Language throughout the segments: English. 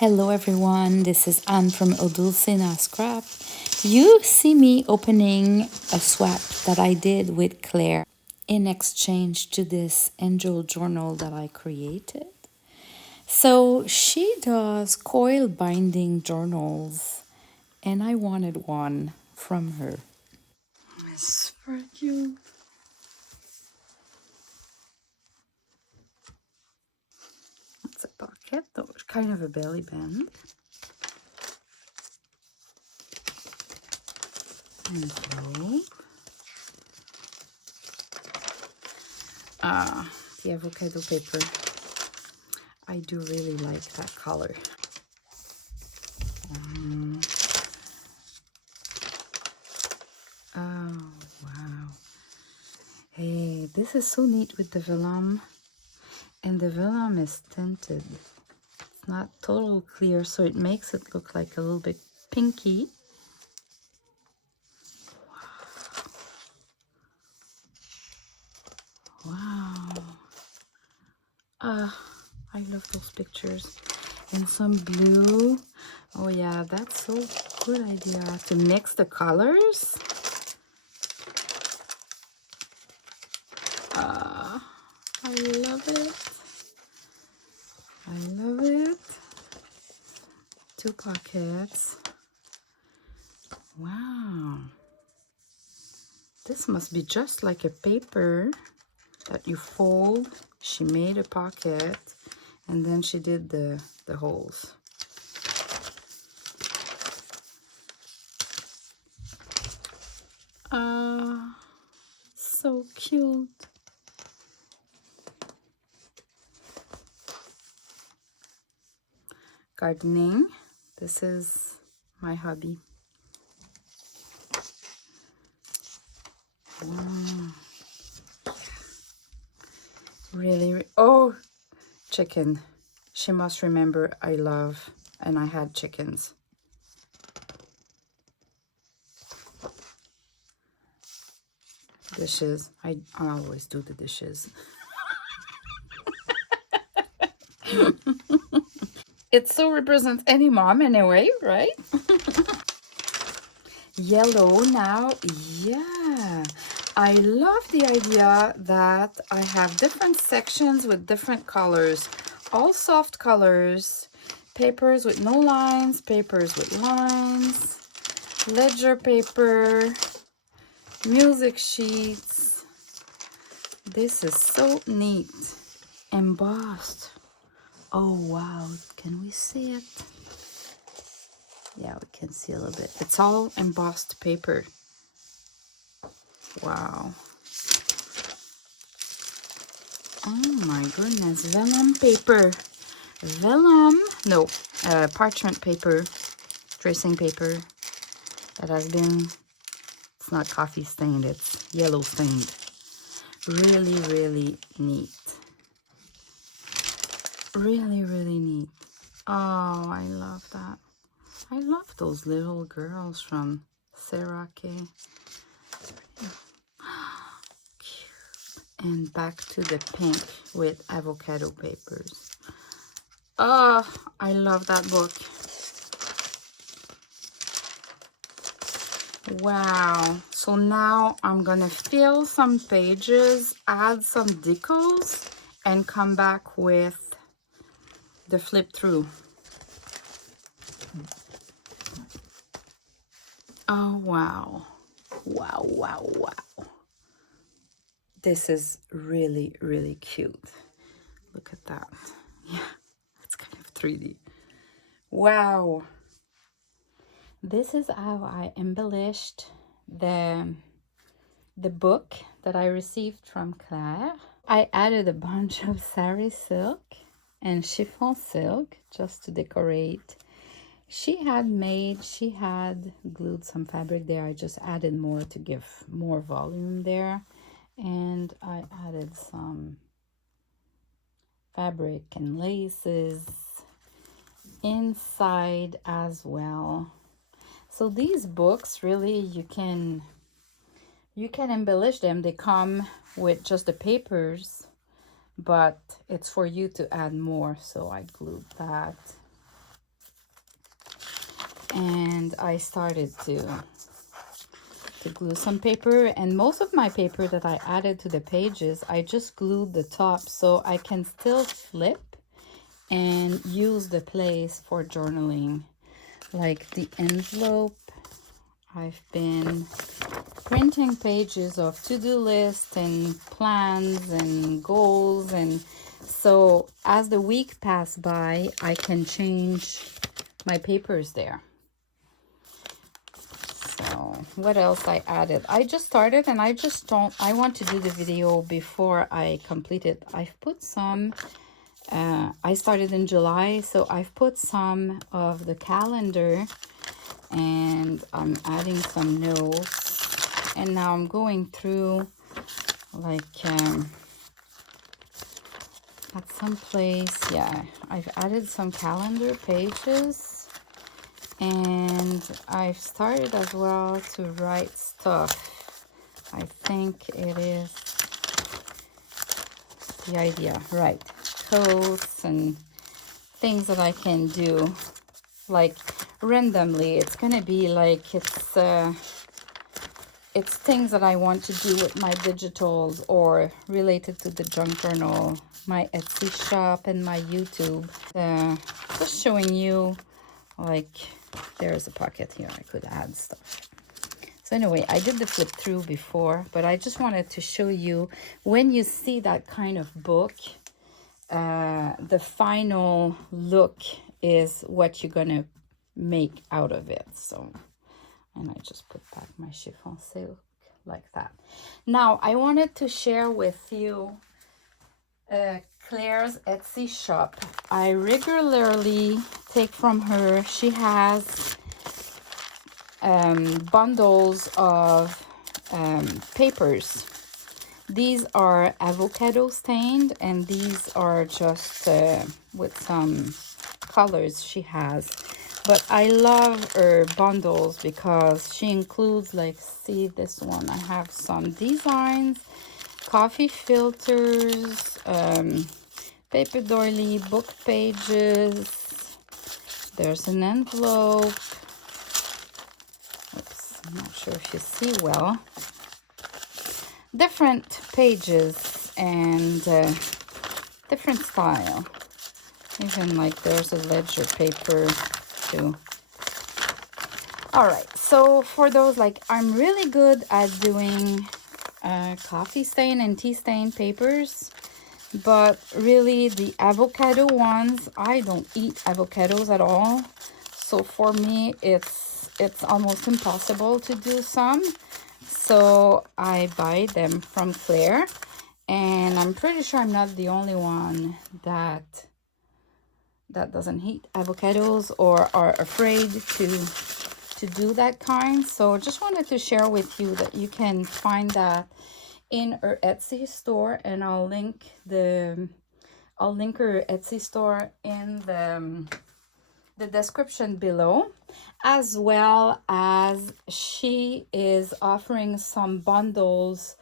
Hello everyone, this is Anne from Odulcina Scrap. You see me opening a swap that I did with Claire in exchange to this angel journal that I created. So she does coil binding journals and I wanted one from her. It's for you. It's a pocket, though, kind of a belly band. Envelope. The avocado paper. I do really like that color. Oh, wow. Hey, this is so neat with the vellum. And the vellum is tinted. It's not total clear, so it makes it look like a little bit pinky. Wow. I love those pictures. And some blue. Oh yeah, that's so good idea to mix the colors. I love it. I love it. 2 pockets. Wow. This must be just like a paper that you fold. She made a pocket and then she did the holes. So cute. Gardening. This is my hobby. Really, oh, chicken. She must remember I love, and I had chickens. Dishes. I always do the dishes. It so represents any mom anyway, right? Yellow now, yeah. I love the idea that I have different sections with different colors, all soft colors, papers with no lines, papers with lines, ledger paper, music sheets. This is so neat. Embossed. Oh wow, can we see it? Yeah, we can see a little bit. It's all embossed paper. Wow. Oh my goodness, vellum paper. Vellum, no, parchment paper, tracing paper that has been, it's not coffee stained, it's yellow stained. Really, really neat. Really, really neat. Oh, I love that. I love those little girls from Sarah K. And back to the pink with avocado papers. Oh, I love that book. Wow. So now I'm gonna fill some pages, add some decals, and come back with the flip through. Oh, wow. Wow, wow, wow. This is really, really cute. Look at that. Yeah, it's kind of 3D. Wow. This is how I embellished the book that I received from Claire. I added a bunch of sari silk and chiffon silk just to decorate. She had glued some fabric there. I just added more to give more volume there. And I added some fabric and laces inside as well. So these books, really, you can embellish them. They come with just the papers, but it's for you to add more. So I glued that and I started to glue some paper. And most of my paper that I added to the pages, I just glued the top so I can still flip and use the place for journaling. Like the envelope, I've been printing pages of to-do lists and plans and goals, and so as the week passed by, I can change my papers there. So what else I added? I just started, and I want to do the video before I complete it. I've put some, I started in July, so I've put some of the calendar, and I'm adding some notes, and now I'm going through, like, at some place, yeah, I've added some calendar pages, and I've started as well to write stuff. I think it is the idea, right? Quotes and things that I can do, like randomly. It's gonna be like, it's things that I want to do with my digitals or related to the junk journal, my Etsy shop, and my YouTube. Just showing you, like, there's a pocket here. I could add stuff. So anyway, I did the flip through before, but I just wanted to show you, when you see that kind of book, the final look is what you're gonna make out of it. So, and I just put back my chiffon silk like that. Now I wanted to share with you Claire's Etsy shop. I regularly take from her. She has bundles of papers. These are avocado stained, and these are just with some colors she has. But I love her bundles because she includes, like, see this one, I have some designs, coffee filters, paper doily, book pages. There's an envelope. Oops, I'm not sure if you see well. Different pages and different style. Even like there's a ledger paper too. All right, so for those, like, I'm really good at doing coffee stain and tea stain papers, but really the avocado ones, I don't eat avocados at all, so for me it's almost impossible to do some. So I buy them from Claire, and I'm pretty sure I'm not the only one that doesn't eat avocados or are afraid to do that kind. So just wanted to share with you that you can find that in her Etsy store, and I'll link her Etsy store in the description below, as well as she is offering some bundles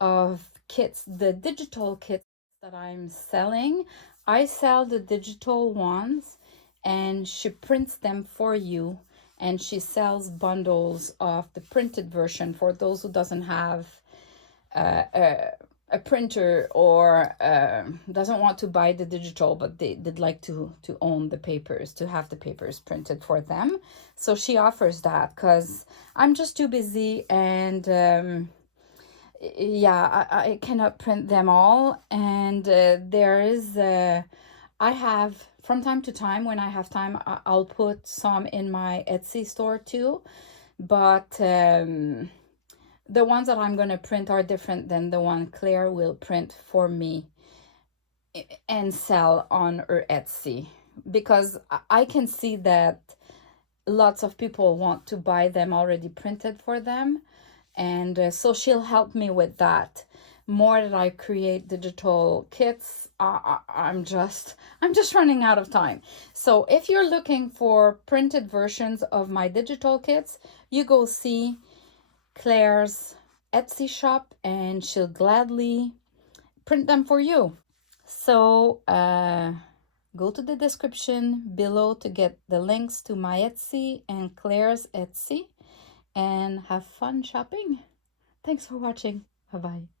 of kits, the digital kits that I'm selling. I sell the digital ones, and she prints them for you, and she sells bundles of the printed version for those who doesn't have a printer, or doesn't want to buy the digital, but they'd like to own the papers, to have the papers printed for them. So she offers that because I'm just too busy, and yeah, I cannot print them all. And there is I have, from time to time, when I have time, I'll put some in my Etsy store too, but the ones that I'm going to print are different than the one Claire will print for me and sell on her Etsy, because I can see that lots of people want to buy them already printed for them, and so she'll help me with that. More that I create digital kits, I'm just running out of time. So if you're looking for printed versions of my digital kits, you go see Claire's Etsy shop, and she'll gladly print them for you. So Go to the description below to get the links to my Etsy and Claire's Etsy, and have fun shopping. Thanks for watching. Bye-bye.